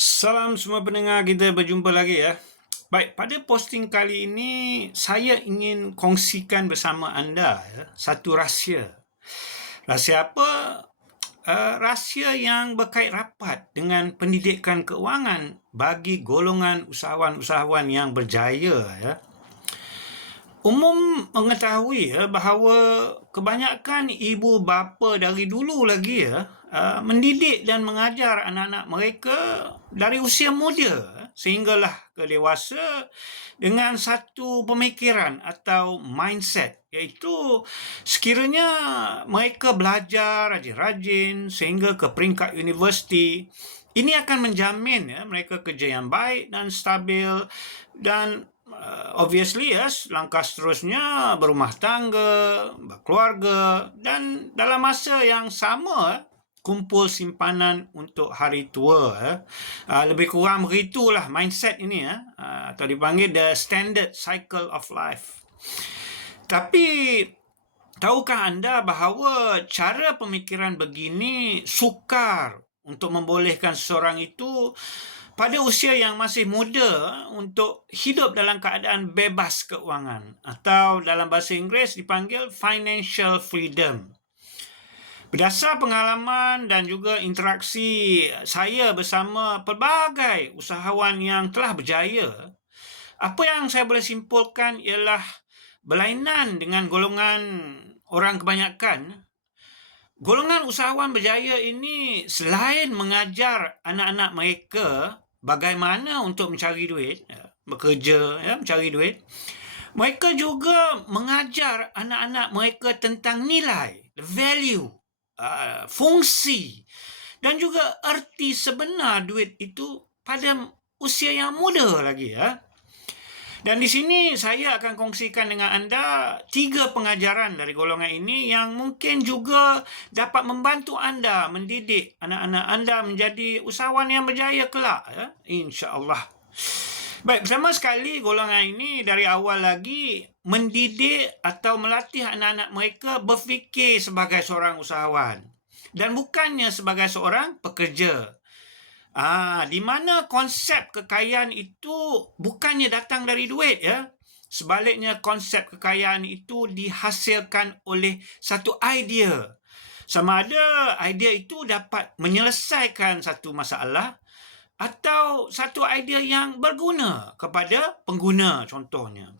Salam semua pendengar, kita berjumpa lagi ya. Baik, pada posting kali ini saya ingin kongsikan bersama anda ya, satu rahsia. Rahsia apa? Rahsia yang berkait rapat dengan pendidikan keuangan bagi golongan usahawan-usahawan yang berjaya ya. Umum mengetahui ya bahawa kebanyakan ibu bapa dari dulu lagi ya mendidik dan mengajar anak-anak mereka dari usia muda sehinggalah ke dewasa dengan satu pemikiran atau mindset, iaitu sekiranya mereka belajar rajin-rajin sehingga ke peringkat universiti, ini akan menjamin ya mereka kerja yang baik dan stabil dan obviously yes, langkah seterusnya berumah tangga, berkeluarga dan dalam masa yang sama kumpul simpanan untuk hari tua. Lebih kurang begitulah mindset ini atau dipanggil the standard cycle of life. Tapi tahukah anda bahawa cara pemikiran begini sukar untuk membolehkan seseorang itu pada usia yang masih muda untuk hidup dalam keadaan bebas keuangan atau dalam bahasa Inggeris dipanggil financial freedom. Berdasar pengalaman dan juga interaksi saya bersama pelbagai usahawan yang telah berjaya, apa yang saya boleh simpulkan ialah berlainan dengan golongan orang kebanyakan. Golongan usahawan berjaya ini selain mengajar anak-anak mereka bagaimana untuk mencari duit, bekerja, mencari duit, mereka juga mengajar anak-anak mereka tentang nilai, value, fungsi dan juga erti sebenar duit itu pada usia yang muda lagi ya. Dan di sini saya akan kongsikan dengan anda 3 pengajaran dari golongan ini yang mungkin juga dapat membantu anda mendidik anak-anak anda menjadi usahawan yang berjaya kelak ya, insya-Allah. Baik, pertama sekali golongan ini dari awal lagi mendidik atau melatih anak-anak mereka berfikir sebagai seorang usahawan dan bukannya sebagai seorang pekerja. Di mana konsep kekayaan itu bukannya datang dari duit ya. Sebaliknya konsep kekayaan itu dihasilkan oleh satu idea. Sama ada idea itu dapat menyelesaikan satu masalah atau satu idea yang berguna kepada pengguna contohnya.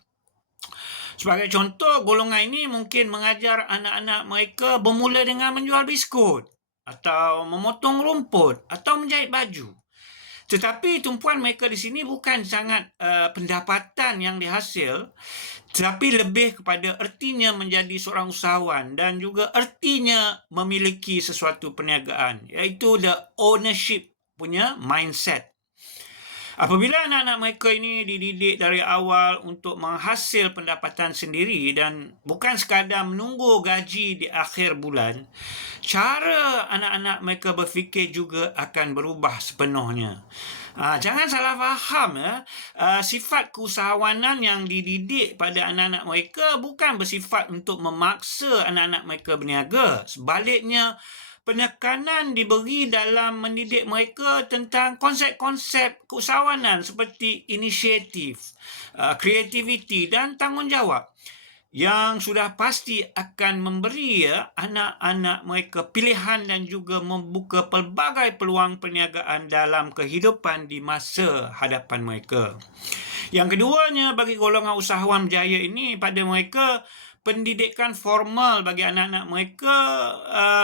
Sebagai contoh, golongan ini mungkin mengajar anak-anak mereka bermula dengan menjual biskut atau memotong rumput atau menjahit baju. Tetapi tumpuan mereka di sini bukan sangat pendapatan yang dihasil, tetapi lebih kepada ertinya menjadi seorang usahawan dan juga ertinya memiliki sesuatu perniagaan, iaitu the ownership punya mindset. Apabila anak-anak mereka ini dididik dari awal untuk menghasil pendapatan sendiri dan bukan sekadar menunggu gaji di akhir bulan, cara anak-anak mereka berfikir juga akan berubah sepenuhnya. Jangan salah faham ya. Sifat keusahawanan yang dididik pada anak-anak mereka bukan bersifat untuk memaksa anak-anak mereka berniaga. Sebaliknya, penekanan diberi dalam mendidik mereka tentang konsep-konsep keusahawanan seperti inisiatif, kreativiti dan tanggungjawab yang sudah pasti akan memberi anak-anak mereka pilihan dan juga membuka pelbagai peluang perniagaan dalam kehidupan di masa hadapan mereka. Yang keduanya, bagi golongan usahawan berjaya ini, pada mereka pendidikan formal bagi anak-anak mereka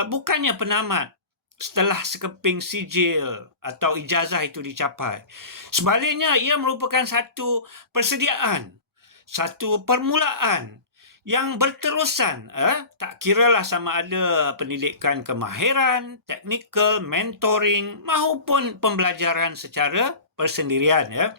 bukannya penamat setelah sekeping sijil atau ijazah itu dicapai. Sebaliknya, ia merupakan satu persediaan, satu permulaan yang berterusan, tak kiralah sama ada pendidikan kemahiran, teknikal, mentoring maupun pembelajaran secara persendirian ya.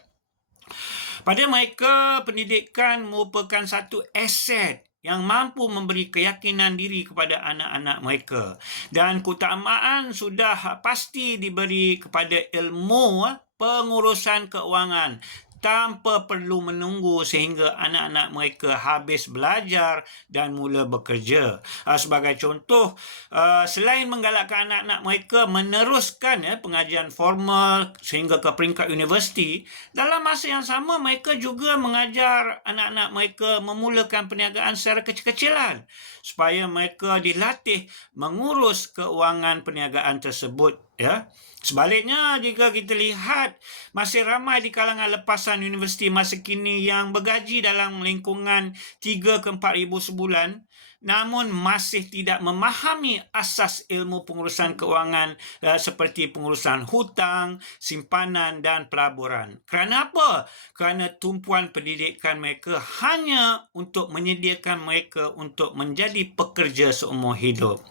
Pada mereka, pendidikan merupakan satu aset yang mampu memberi keyakinan diri kepada anak-anak mereka. Dan keutamaan sudah pasti diberi kepada ilmu pengurusan keuangan tanpa perlu menunggu sehingga anak-anak mereka habis belajar dan mula bekerja. Sebagai contoh, selain menggalakkan anak-anak mereka meneruskan pengajian formal sehingga ke peringkat universiti, dalam masa yang sama mereka juga mengajar anak-anak mereka memulakan perniagaan secara kecil-kecilan supaya mereka dilatih mengurus keuangan perniagaan tersebut. Sebaliknya, jika kita lihat, masih ramai di kalangan lepasan universiti masa kini yang bergaji dalam lingkungan 3 ke 4 ribu sebulan, namun masih tidak memahami asas ilmu pengurusan keuangan seperti pengurusan hutang, simpanan dan pelaburan. Kerana apa? Kerana tumpuan pendidikan mereka hanya untuk menyediakan mereka untuk menjadi pekerja seumur hidup.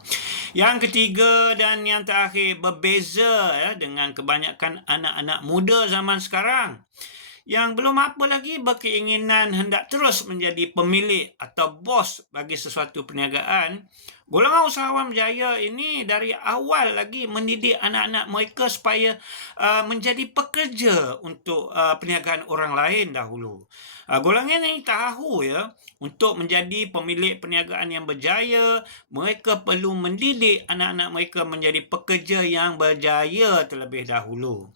Yang ketiga dan yang terakhir, berbeza dengan kebanyakan anak-anak muda zaman sekarang yang belum apa lagi berkeinginan hendak terus menjadi pemilik atau bos bagi sesuatu perniagaan. Golongan usahawan berjaya ini dari awal lagi mendidik anak-anak mereka supaya menjadi pekerja untuk perniagaan orang lain dahulu. Golongan ini tahu untuk menjadi pemilik perniagaan yang berjaya, mereka perlu mendidik anak-anak mereka menjadi pekerja yang berjaya terlebih dahulu.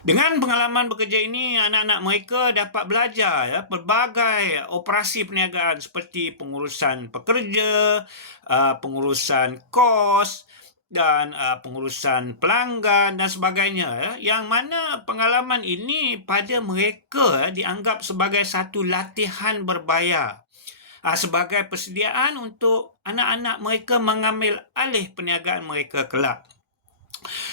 Dengan pengalaman bekerja ini, anak-anak mereka dapat belajar pelbagai operasi perniagaan seperti pengurusan pekerja, pengurusan kos dan pengurusan pelanggan dan sebagainya. Yang mana pengalaman ini pada mereka dianggap sebagai satu latihan berbayar. Sebagai persediaan untuk anak-anak mereka mengambil alih perniagaan mereka kelak.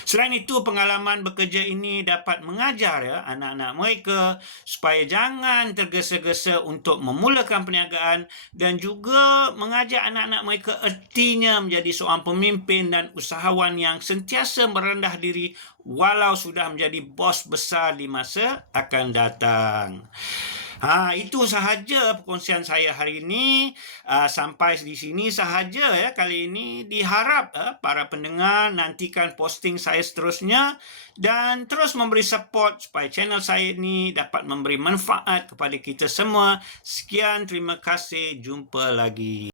Selain itu, pengalaman bekerja ini dapat mengajar anak-anak mereka supaya jangan tergesa-gesa untuk memulakan perniagaan dan juga mengajar anak-anak mereka ertinya menjadi seorang pemimpin dan usahawan yang sentiasa merendah diri walau sudah menjadi bos besar di masa akan datang. Itu sahaja perkongsian saya hari ini. Sampai di sini sahaja kali ini. Diharap para pendengar nantikan posting saya seterusnya dan terus memberi support supaya channel saya ini dapat memberi manfaat kepada kita semua. Sekian, terima kasih. Jumpa lagi.